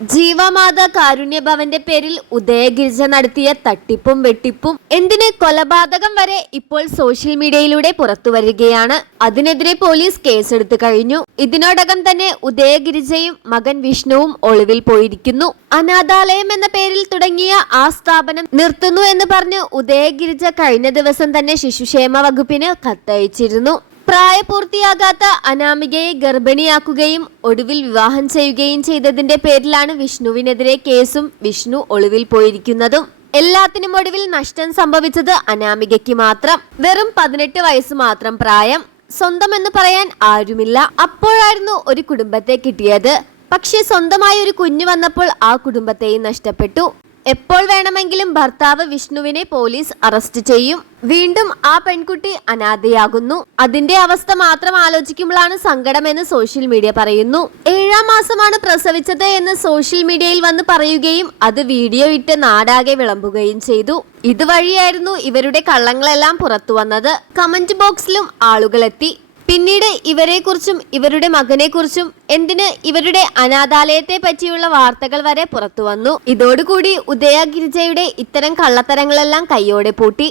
ജീവമാത കാരുണ്യഭവന്റെ പേരിൽ ഉദയഗിരിജ നടത്തിയ തട്ടിപ്പും വെട്ടിപ്പും എന്തിന് കൊലപാതകം വരെ ഇപ്പോൾ സോഷ്യൽ മീഡിയയിലൂടെ പുറത്തു വരികയാണ്. അതിനെതിരെ പോലീസ് കേസെടുത്തു കഴിഞ്ഞു. ഇതിനോടകം തന്നെ ഉദയഗിരിജയും മകൻ വിഷ്ണുവും ഒളിവിൽ പോയിരിക്കുന്നു. അനാഥാലയം എന്ന പേരിൽ തുടങ്ങിയ ആ സ്ഥാപനം നിർത്തുന്നു എന്ന് പറഞ്ഞ് ഉദയഗിരിജ കഴിഞ്ഞ ദിവസം തന്നെ ശിശുക്ഷേമ വകുപ്പിന് കത്തയച്ചിരുന്നു. പ്രായപൂർത്തിയാകാത്ത അനാമികയെ ഗർഭിണിയാക്കുകയും ഒടുവിൽ വിവാഹം ചെയ്യുകയും ചെയ്തതിന്റെ പേരിലാണ് വിഷ്ണുവിനെതിരെ കേസും വിഷ്ണു ഒളിവിൽ പോയിരിക്കുന്നതും. എല്ലാത്തിനും ഒടുവിൽ നഷ്ടം സംഭവിച്ചത് അനാമികയ്ക്ക് മാത്രം. വെറും 18 വയസ്സ് മാത്രം പ്രായം. സ്വന്തം എന്ന് പറയാൻ ആരുമില്ല. അപ്പോഴായിരുന്നു ഒരു കുടുംബത്തെ കിട്ടിയത്. പക്ഷെ സ്വന്തമായ ഒരു കുഞ്ഞു വന്നപ്പോൾ ആ കുടുംബത്തെയും നഷ്ടപ്പെട്ടു. എപ്പോൾ വേണമെങ്കിലും ഭർത്താവ് വിഷ്ണുവിനെ പോലീസ് അറസ്റ്റ് ചെയ്യും. വീണ്ടും ആ പെൺകുട്ടി അനാഥയാകുന്നു. അതിന്റെ അവസ്ഥ മാത്രം ആലോചിക്കുമ്പോഴാണ് സങ്കടമെന്ന് സോഷ്യൽ മീഡിയ പറയുന്നു. 7-ാം മാസമാണ് പ്രസവിച്ചത് എന്ന് സോഷ്യൽ മീഡിയയിൽ വന്ന് പറയുകയും അത് വീഡിയോ ഇട്ട് നാടാകെ വിളമ്പുകയും ചെയ്തു. ഇതുവഴിയായിരുന്നു ഇവരുടെ കള്ളങ്ങളെല്ലാം പുറത്തു വന്നത്. കമന്റ് ബോക്സിലും ആളുകളെത്തി. പിന്നീട് ഇവരെക്കുറിച്ചും ഇവരുടെ മകനെക്കുറിച്ചും എന്തിന് ഇവരുടെ അനാഥാലയത്തെ പറ്റിയുള്ള വാർത്തകൾ വരെ പുറത്തു വന്നു. ഇതോടുകൂടി ഉദയഗിരിജയുടെ ഇത്തരം കള്ളത്തരങ്ങളെല്ലാം കയ്യോടെ പൂട്ടി.